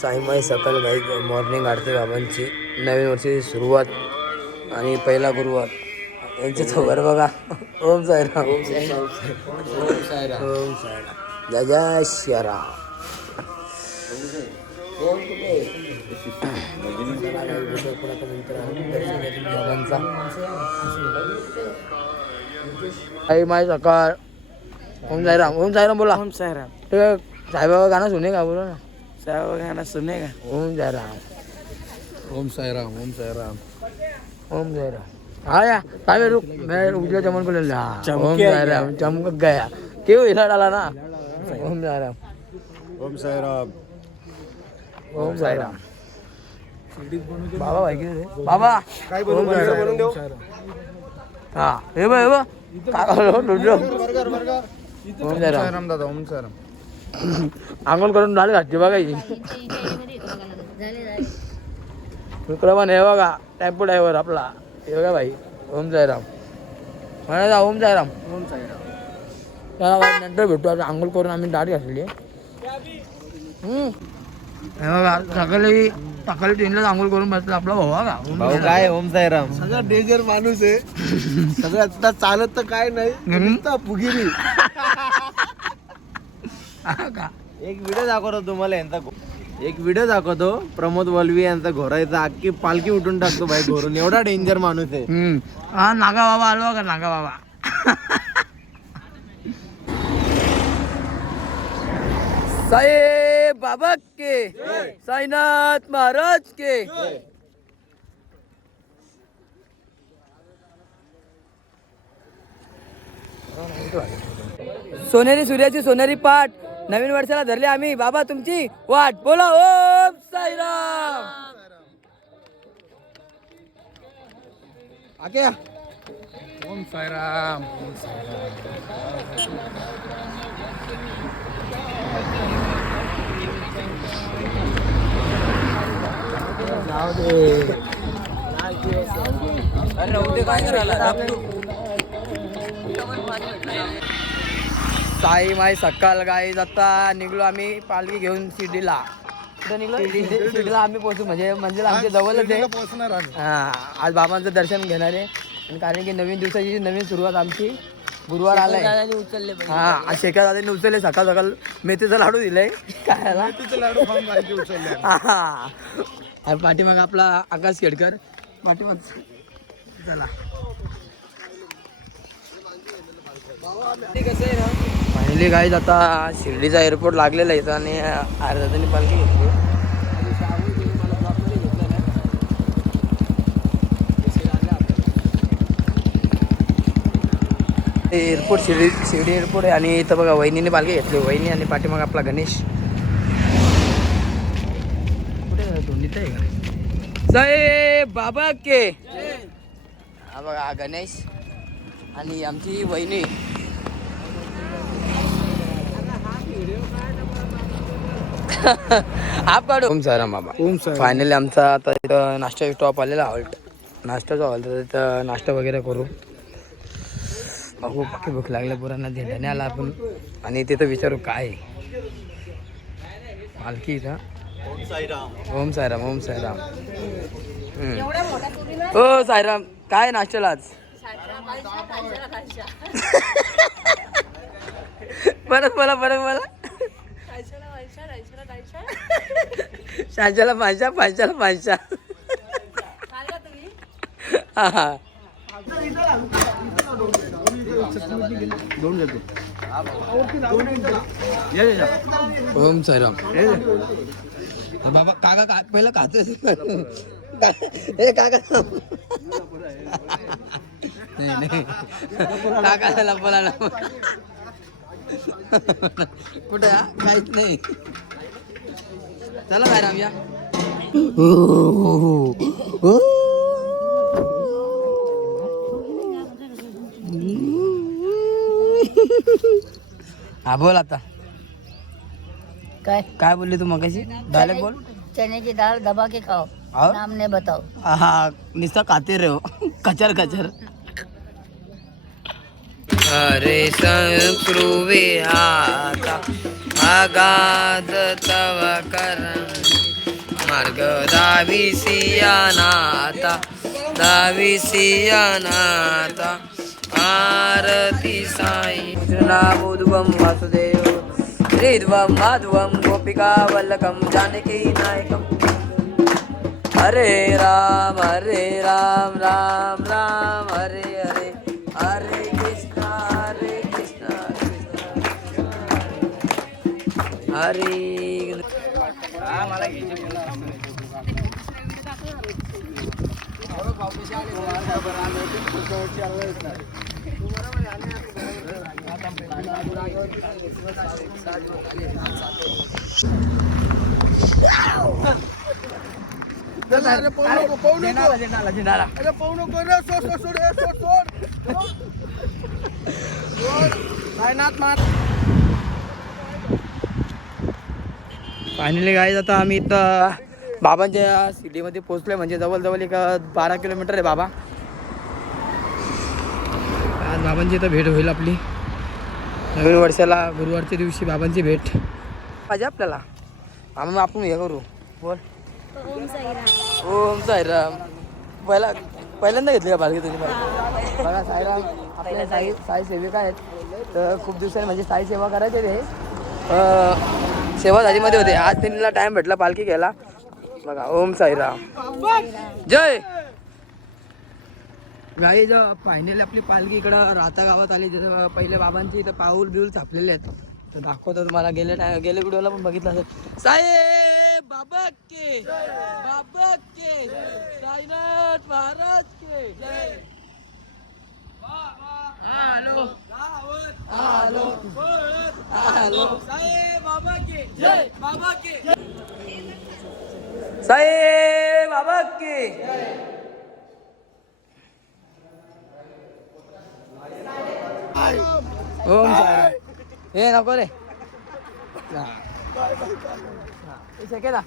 साईमाई सकाळ गाई मॉर्निंग आरती बाबांची नवीन वर्षाची सुरुवात आणि पहिला गुरुवार यांचे चौघर बघा. ओम साईराम. ओम साईराम. ओम साईराम. जय जय श्रीराम. आई माई सकाळ. ओम साईराम. ओम साईराम बोला. ओम साईराम. ते साईबाबा गाणं सुने का बोलो ना. साईबाबा गाणं सुने का. ओम साईराम. ओम साईराम. ओम साईराम. ओम साईराम. हाँ या साहब रुक मैं उजला चमन को ले लिया. ओम साईराम. चमक गया क्यों हिला डाला ना. ओम साईराम. ओम साईराम. ओम साईराम. बाबा भाई किती बाबा काय बनवून देऊ. हा हे बघ हे बघ काय बर्गर ओम साईराम. दादा. ओम साईराम. आंघोळ करून डाळ घातली बघायची. विक्रमन हे बघा टेम्पो ड्रायव्हर आपला हे बघा भाई. ओम साईराम. म्हणा ओम साईराम. ओम साईराम. त्याला नंतर भेटू. आता आंघोळ करून आम्ही डाळ घातली. हे बघा सकाळी सकाळी ट्रेनला आंघोळ करून बसला आपला भाऊ का. भाऊ काय ओम साईराम. सगळा डेंजर माणूस आहे. सगळं आता चालत तर काय नाही नुसता फुगिरी. का एक व्हिडिओ दाखवतो तुम्हाला यांचा. एक व्हिडिओ दाखवतो प्रमोद वल्वी यांचा घोरायचा अख्खी पालखी उठून टाकतो भाई घोरून. एवढा डेंजर माणूस आहे. हा नागा बाबा आलो का नागा बाबा. साई बाबा के साईनाथ महाराज के. सोनेरी सूर्याची सोनेरी पाठ नवीन वर्षाला धरली आम्ही बाबा तुमची वाट. बोला ओम साईराम. आके ओम साईराम. साई माई सकाळ गाई जाता निघलो आम्ही पालखी घेऊन शिर्डीला. कुठं निघलो शिर्डीला आम्ही पोहोचू म्हणजे मंदिर आमच्या जवळच आहे. पोहोचणार आम्ही. हा आज बाबांचं दर्शन घेणार आहे. आणि कारण की नवीन दिवसाची नवीन सुरुवात आमची गुरुवार आलाय. उचलले हा आज शेखर दादांनी उचलले सकाळ सकाळ मेथीचा लाडू दिलाय काय लाडू खाऊन जायचे उचलले. हा पाठीमाग आपला आकाश खेडकर पाठीमाग. चला फायनली गाईज आता शिर्डीचा एअरपोर्ट लागलेला आहे आणि अर्धा तासांनी पालखी घेतली. एअरपोर्ट शिर्डी एअरपोर्ट आहे आणि इथं बघा वहिनीने पालखी घेतली. वहिनी आणि पाठीमाग आपला गणेश. कुठे धोंडीत आहे का. जय बाबा के. हा बघा हा गणेश आणि आमची वहिनी. आप काढू. ओम साईराम बाबा. ओम साईराम. फायनली आमचा आता इथं नाश्ता स्टॉप आलेला हॉल्ट. नाश्ताचा हॉल्ट तर तिथं नाश्ता वगैरे करू. बघू बाकी भूक लागल्या पुरांना धेटाने आला आपण आणि तिथं विचारू काय पालखी इथं. ओम साईराम. ओम साईराम. ओ साईराम काय नाश्त्याला आज. परत मला शांशाला पाचशा. हा हा ओम साईराम. बाबा काका पहिलं खातो हे काका. नाही काका बोला कुठे काहीच नाही. चला साईराम या. हा बोल आता काय बोलली तू मगाशी. डायरेक्ट बोल. चने की दाल दबा के खाओ. और नाम ने बताओ. हाँ निस्ता खाते रहो कचर कचर. अरे संस्कृवे आता आगाध तव करण मार्ग दाविसिया नाता दाविसिया नाता आरती साई कृष्णाबुध्वं वासुदेव श्रीध्वं माधवं गोपिका वल्लकं जानकी नायकम् हरे राम राम राम हरे हरे हरे कृष्णा हरे फायनली गाईज आता आम्ही इथं बाबांच्या सिटीमध्ये पोहोचलोय. म्हणजे जवळजवळ एक 12 किलोमीटर आहे बाबा. आज बाबांची इथं भेट होईल आपली. नवीन वर्षाला गुरुवारच्या दिवशी बाबांची भेट पाहिजे आपल्याला. आम्ही आपण हे करू. बोल ओम साईराम. पहिल्यांदा घेतली का पालखी तुझी? बघा साईराम आपले साई सेविका आहेत. तर खूप दिवसांनी म्हणजे साई सेवा करायचे ते सेवा झालीमध्ये होते. आज त्यांना टाइम भेटला पालखी घ्यायला. बघा ओम साईराम जय. गाई जर फायनली आपली पालखी इकडं राहता गावात आली. जसं पहिले बाबांची इथं पाऊल बिऊल छापलेले आहेत. तर दाखवतो तुम्हाला. गेले व्हिडिओला पण बघितलं असेल. साई बाबा के साईनाथ महाराज के जय. हॅलो साई बाबा के जय. बाबा के साई बाबा के ओम साई. हे नको रे. केला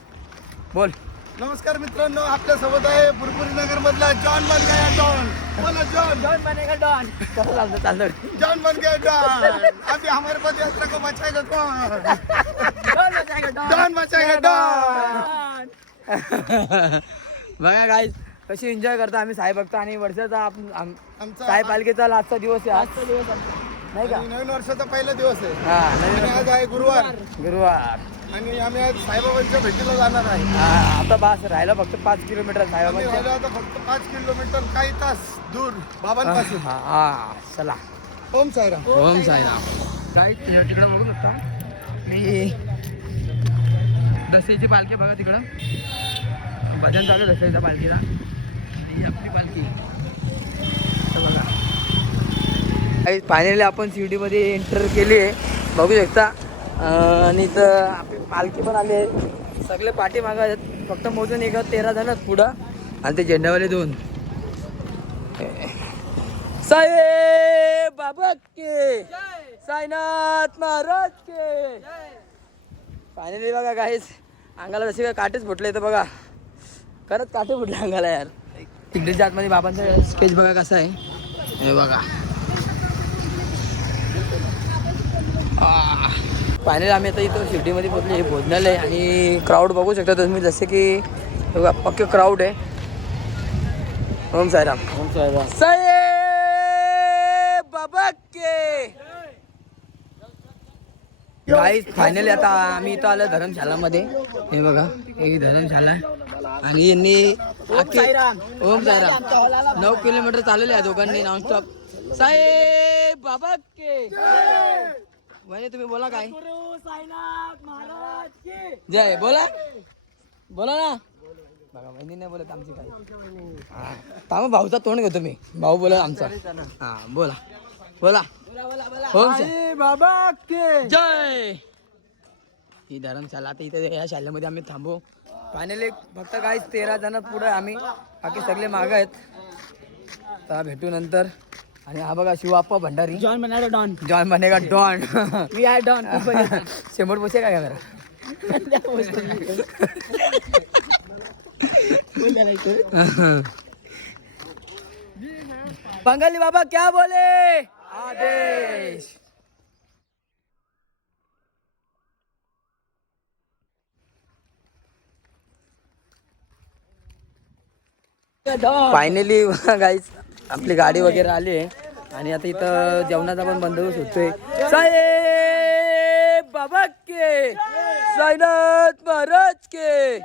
बोल. नमस्कार मित्रांनो, आपल्या सोबत आहे बुरबुरी नगर मधला जॉन बन गया डॉन. बोला जॉन बनेगा डॉन. कसं चालतं जॉन बन गया डॉन. अभी हमारे पद यात्रा को बचाएगा कौन? डॉन बचाएगा डॉन. बघा गाईज कशी एन्जॉय करता आम्ही साई बघतो. आणि वर्षाचा आमचा साई पालखीचा लास्टचा दिवस आहे. आजचा दिवस नाही का? आणि नवीन वर्षाचा पहिला दिवस आहे. हा नवीन आणि आज आहे गुरुवार गुरुवार. आणि आम्ही आज साईबाबांच्या भेटीला जाणार आहे. हा आता बास राहिला फक्त 5 किलोमीटर आम्ही साईबाबांच्या. राहिलो आता फक्त 5 किलोमीटर काही तास दूर बाबांपासून. हा चला. ओम साईराम. ओम साईराम. काय तिकडं बघू शकता. मी दसऱ्याची पालखी बघा तिकडं. भजन चालू आहे दसऱ्याच्या पालखीला. ही आपली पालखी बघा. फायनली आपण शिर्डीमध्ये एंटर केली आहे बघू शकता. आणि इथं आपली पालखी पण आली आहे. सगळे पाठीमागं आहेत. फक्त मोजून 13 जण आहेत पुढं. आणि ते झेंडावाले 2. साई बाबा के साईनाथ महाराज के. फायनली बघा काहीच अंगाला जसे काय काटेच फुटले तर बघा. खरंच काटे फुटले अंगाला यार. तिकडेच्या आतमध्ये बाबांचा स्केच बघा कसा आहे हे बघा. फायनली आम्ही आता इथं शिर्डीमध्ये पोहोचले. हे भोजनालय आणि क्राऊड बघू शकता तुम्ही. जसे की बघा पक्के क्राऊड आहे. ओम साईराम. ओम साईराम. साई बाबा के गाईस. फायनली आता आम्ही इथं आलो धर्मशालामध्ये. हे बघा हे धर्मशाला आणि यांनी ओम साईराम 9 किलोमीटर चालवले आहे दोघांनी नॉनस्टॉप. साई बाबा के म्हणजे तुम्ही बोला काय. जय बोला बोला ना. बघा वहिनी नाही बोलत आमची काय. हा भाऊचा तोंड घेतो मी. भाऊ बोला आमचा. हा बोला बोला. साई बाबा के जय. ही धर्मशाला. आता इथे या शाळेमध्ये आम्ही थांबू. फायनली फक्त काही 13 जण पुढे आम्ही. बाकी सगळे मागं आहेत. तर भेटू नंतर. आणि हा बघा शिवाप्पा भंडारी. जॉन बनेगा डॉन. जॉन बनेगा डॉन. मी आहे डॉन. 100 पैसे काय करा. बंगाली बाबा क्या बोले. आदेश. फायनली गाईज आपली गाडी वगैरे आली आहे आणि आता इथं जेवणाचा पण बंदोबस्त होतोय. साहेब बाबा के साईनाथ महाराज के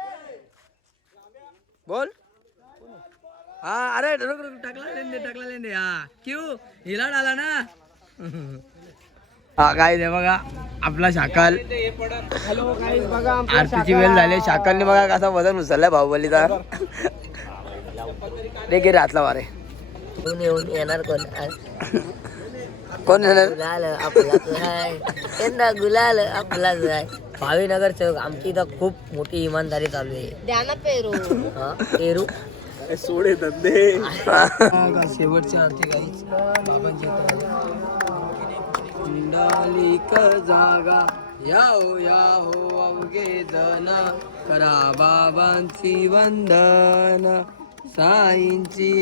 बोल. हा अरे टाकला लेंदे हा क्यू हिला आला ना. हा काय दे बघा आपला शाकाल आरतीची वेळ झाली. शाकालने बघा कसा वजन उचललाय बाहुबलीचा. रे गे रातला वारे येऊन येणार कोण कोण येणार. गुलाल आपलाच आहे यंदा गुलाल आपलाच आहे. भावीनगर चौक आमची इथं खूप मोठी इमानदारी चालू आहे. द्याना पेरू पेरू सोडे धंदे. शेवटची आरती गाईच बाबांची पुंडलिक जागा याहो याहो अवघे जन करा बाबांची वंदन साईंची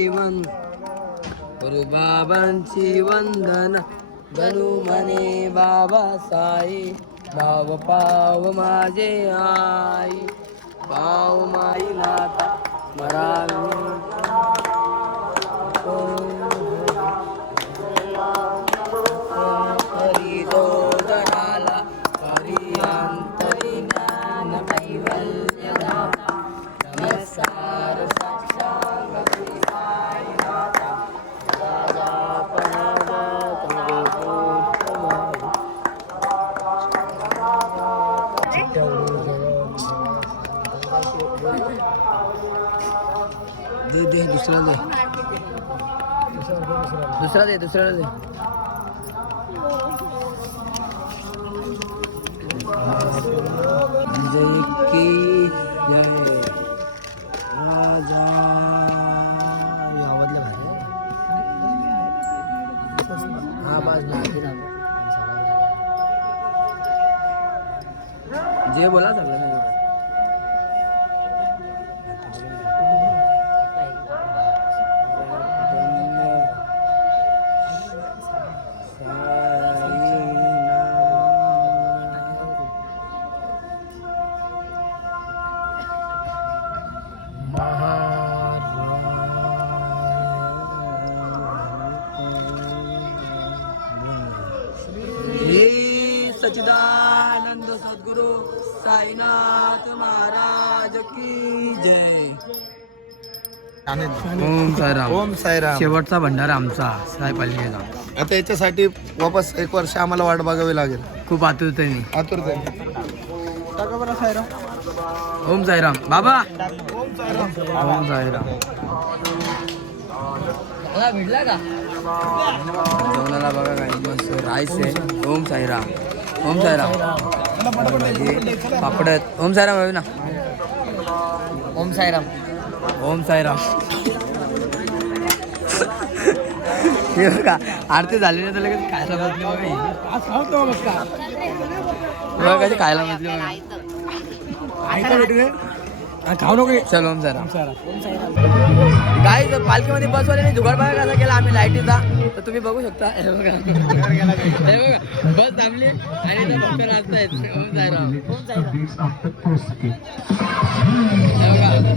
गुरु बाबांची वंदन गणू म्हणे बाबा साई भाव पाव माझे आई पाव माई लाता हरी दो जनाला हरी अंतरी ज्ञान कैवल्य दाता नमस्कार साक्षात साई माता दे दे दुसरा दे दुसरा दे. जय की जय राजा यावतलं हा बाज जे बोला सगळं नाही. सच्चिदानंद सद्गुरु साईनाथ महाराज की जय. ओम साईराम. ओम साईराम. शेवटचा भंडारा आमचा साई पालिकेचा. आता याच्यासाठी वापस 1 वर्ष आम्हाला वाट बघावी लागेल. खूप आतुरतेने आतुरते. ओम साईराम बाबा. ओम साईराम. भेटला का जेवणाला बघा काही मस्त राईस आहे. ओम साईराम. ओम साईराम. पापडत. ओम साईराम आहे ना. ओम साईराम. ओम साईराम. हे बघा आरती झाली नाही तर लगेच खायला बसली बघा कशी खायला बसली बघा. खाऊ नको. चल ओम साईराम. काय पालखीमध्ये बसवाले जुगाड बघा कसा केला आम्ही लाईटीचा तर तुम्ही बघू शकता. हे बघा हे बघा बस थांबली आणि इथं भक्त नाचतायत. ओम साईराम. ओम साईराम. हे बघा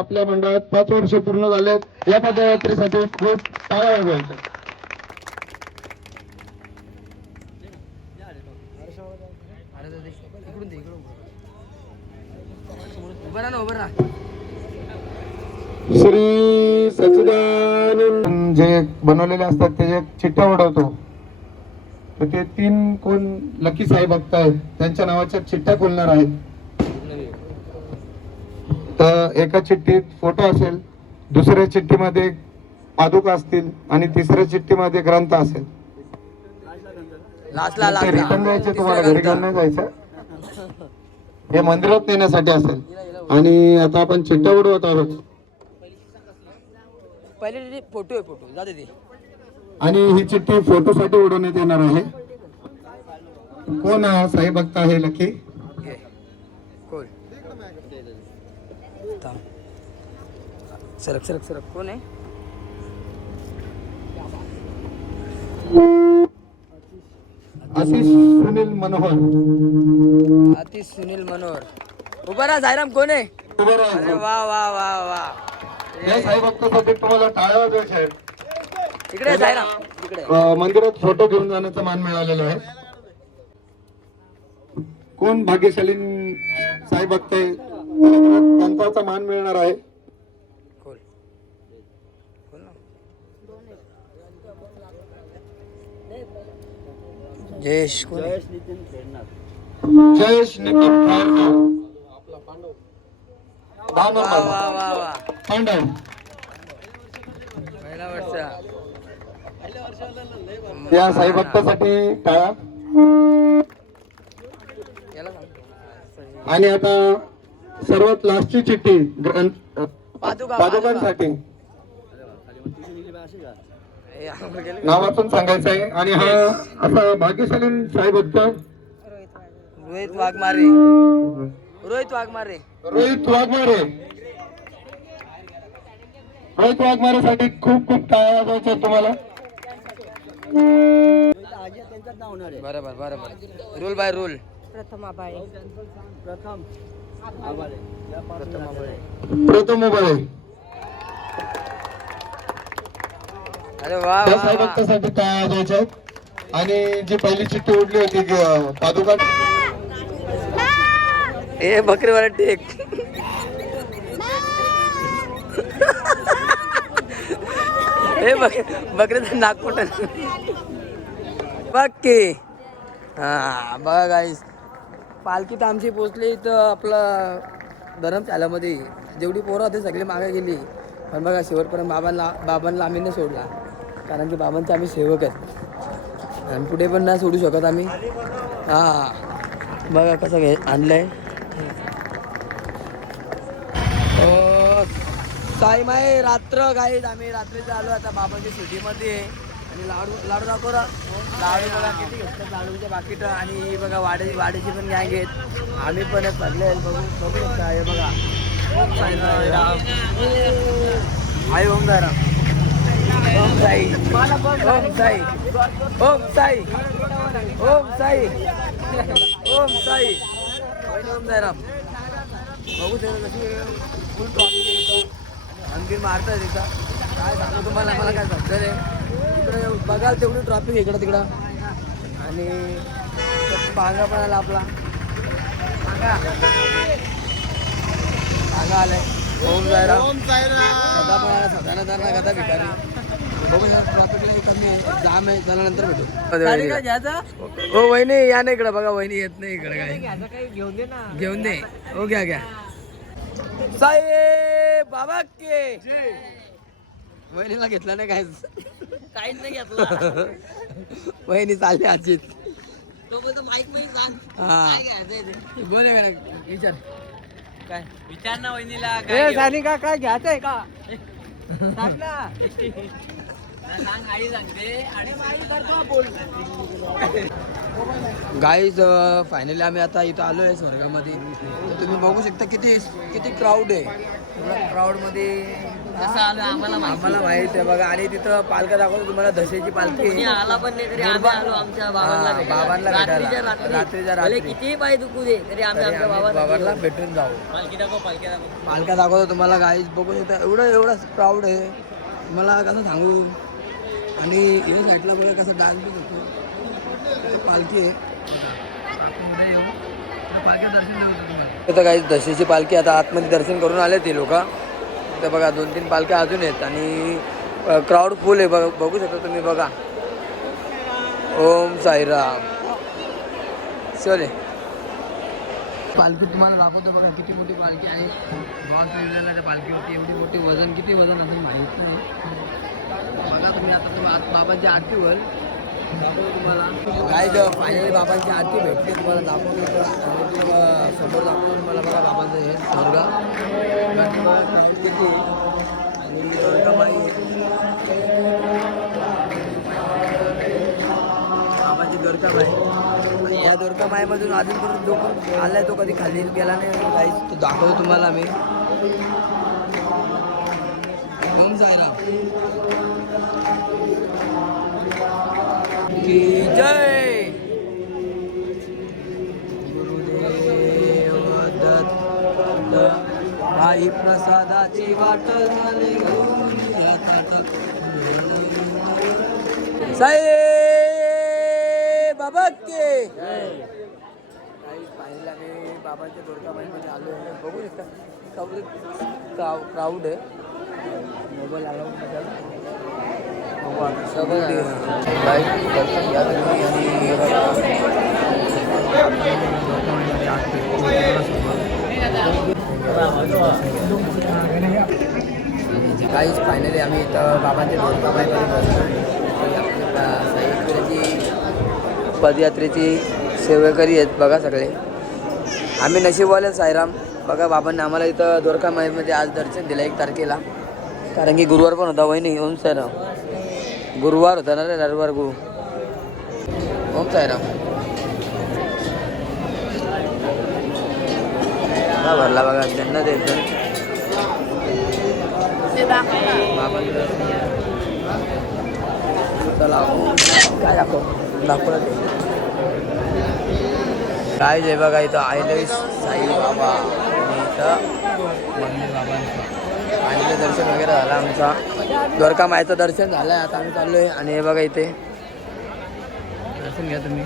आपल्या मंडळात 5 वर्ष पूर्ण झालेत. या पदयात्रेसाठी खूप टाळ्या वाजवायच्या. श्री सच्चिदानंद जे बनवलेले असतात ते चिठ्ठ्या उडवतो, तर ते 3 कोण लकी साई भक्त आहेत त्यांच्या नावाच्या चिठ्ठ्या खोलणार आहेत. तर एका चिठ्ठीत फोटो असेल, दुसऱ्या चिठ्ठीमध्ये पादुका असतील आणि तिसऱ्या चिठ्ठीमध्ये ग्रंथ असेल. ते रिटर्न द्यायचे, तुम्हाला घरी घेऊन नाही जायचं. हे मंदिरात नेण्यासाठी असेल. आणि आता आपण चिठ्ठ्या उडवत आहोत. पहिले फोटो आहे, फोटो जाते ते. आणि ही चिठ्ठी फोटोसाठी उडवण्यात येणार आहे. कोण हा साई भक्त आहे लकी? कोण? सरक सरक सरक. कोण आहे? आशिष सुनील मनोहर. आतिश सुनील मनोहर. उभा राहा साईराम. कोण आहे? उभं राहा. अरे वा वा वा वा. या साई भक्तासाठी तुम्हाला टाळ्या वाजवायच्या आहेत. इकडे साईराम, इकडे. मंदिरात फोटो घेऊन जाण्याचा मान मिळालेला आहे. कोण भाग्यशाली साई भक्त आहे त्यांचा मान मिळणार आहे. खोल खोल ना. जयेश कोण आहे? जयेश नितीन पांडव. वा वा वा वा. पांडव. पहिला वर्ष. या साई भक्तासाठी टाळा. याला सांग. आणि आता सर्वात लास्टची चिठ्ठी पादुकांसाठी नाव वाचून सांगायचं आहे. आणि हा असा भाग्यशाली साई भक्त रोहित वाघमारे. रोहित वाघमारे. रोहित वाघमारे. रोहित वाघमारेसाठी खूप खूप टाळ्या वाजवायच्या तुम्हाला. बरोबर बरोबर. Rule by rule. प्रथम उभे. अरे वा त्या वा साई वा. भक्तासाठी टाळ्या वाजवायच्या आहेत. आणि जी पहिली चिठ्ठी उडली होती पादुका, ए बकरीवाला टेक. ए बकरीचं नाक कुठं बघ की. हा बघा गाईस, पालखी तर आमची पोचली इथं आपलं धर्मशालामध्ये. जेवढी पोरं होते सगळी मागे गेली, पण बघा शेवटपर्यंत बाबांना आम्ही नाही सोडला, कारण की बाबांचे आम्ही सेवक आहेत आणि पुढे पण नाही सोडू शकत आम्ही. हां बघा कसं आणलंय. साई माय रात्र गाईज, आम्ही रात्रीचं आलो आता बाबांच्या सिटीमध्ये. आणि लाडू दाखव रा. लाडू बघा किती घेतात लाडूच्या बाकीट. आणि बघा वाड्याची पण गँग आहेत. आम्ही पण पडले बघू शकता. हे बघा ओम साईराम. आई ओम साईराम. ओम साई. ओम साई. ओम साई. ओम साई. ओम साई. ओम साईराम. बघू शकता कशी फुल ट्रॉफी आणखी मारतात तिथं. काय सांगू तुम्हाला, मला काय समजलं नाही. इकडे बघाल तेवढी ट्रॉफिक इकडं तिकडं. आणि पांगा पण आला आपला. पांगा आलाय. ओम साईराम. गदा पण आला. सदाना गदा भिकारी. बघू ट्रॉफिकला कमी आहे, जाम आहे. चला नंतर भेटू. हो वहिनी या ना इकडं. बघा वहिनी येत नाही इकडे. काय घेऊन दे. हो घ्या. साई बाबा के. वहिनीला घेतला नाही काहीच नाही घेतला. वहिनी चालली आजीत. हा बोले विचार. काय विचार ना वहिनीला. काय घ्यायचंय का? गाईज फायनली आम्ही आता इथं आलो आहे स्वर्गामध्ये. तर तुम्ही बघू शकता किती किती क्राऊड आहे. क्राऊड मध्ये कसं आलं आम्हाला आम्हाला माहित आहे बघा. आणि तिथं पालखी दाखवतो तुम्हाला, दशेची पालखी कोणी आहे. आला पण नाही तरी आम्ही आलो आमच्या बाबांना हा, बाबांना भेटायला. रात्रीच्या रात्रीच्या भले रात्री. कितीही पाय दुखू दे तरी आम्ही तरी आमच्या आम्ही बाबांना भेटून जाऊ. पालख्या दाखवतो तुम्हाला गाईज बघू शकता. एवढा क्राऊड आहे तुम्हाला कसं सांगू. आणि या साईडला बघा कसं डान्स बी करतो. पालखी आहे. आता काही दशेची पालखी आता आतमध्ये दर्शन करून आले ते लोक. तर बघा 2-3 पालख्या अजून आहेत आणि क्राऊड फुल आहे. बघू शकता तुम्ही बघा. ओम साईराम. चले पालखी तुम्हाला दाखवतो बघा किती मोठी पालखी आहे. त्या पालखीवरती एवढी मोठी वजन, किती वजन असेल माहिती नाही. बघा तुम्ही आता तुम्ही बाबांची आरती होईल दाखवतो तुम्हाला. काय फायनली बाबांची आरती भेटते तुम्हाला दाखवतो. समोर दाखवतो तुम्हाला बघा बाबांचं हे स्वर्ग किती आणि दुर्गाबाई बाबांची दुर्गाबाई. आणि या दुर्गाबाईमधून अजून जो पण आलाय तो कधी खाली गेला नाही गाईस. तो दाखवतो तुम्हाला मी. ओम साईराम की जय. गुरुदेव दत्त आई प्रसादाची वाट झाली साई बाबा के. पाहिलं आम्ही बाबांच्या दुर्गाबाईमध्ये आलो आहे. बघू शकता क्राऊड आहे. मोबाईल आला काहीच फायनली आम्ही इथं बाबांच्या दुर्गाबाईमध्ये पदयात्रेची सेवेकरी आहेत बघा सगळे. आम्ही नशीबवाले साईराम. बघा बाबांनी आम्हाला इथं द्वारकामाईमध्ये आज दर्शन दिलं 1 तारखेला. कारण की गुरुवार पण होता. वय नाही. ओम साईराम. गुरुवार होता ना रे, रविवार गुरु. ओम साईराम. भरला बघा जन्नत एकदम. काय दाखवलं ते काय जे बघा इथं आयले साई बाबा. आणि इथं मंदिर बाबांचं आणि दर्शन वगैरे झालं आमचा. द्वारका मायचं दर्शन झालं आहे. आता आम्ही चाललो आहे. आणि हे बघा इथे दर्शन घ्या तुम्ही.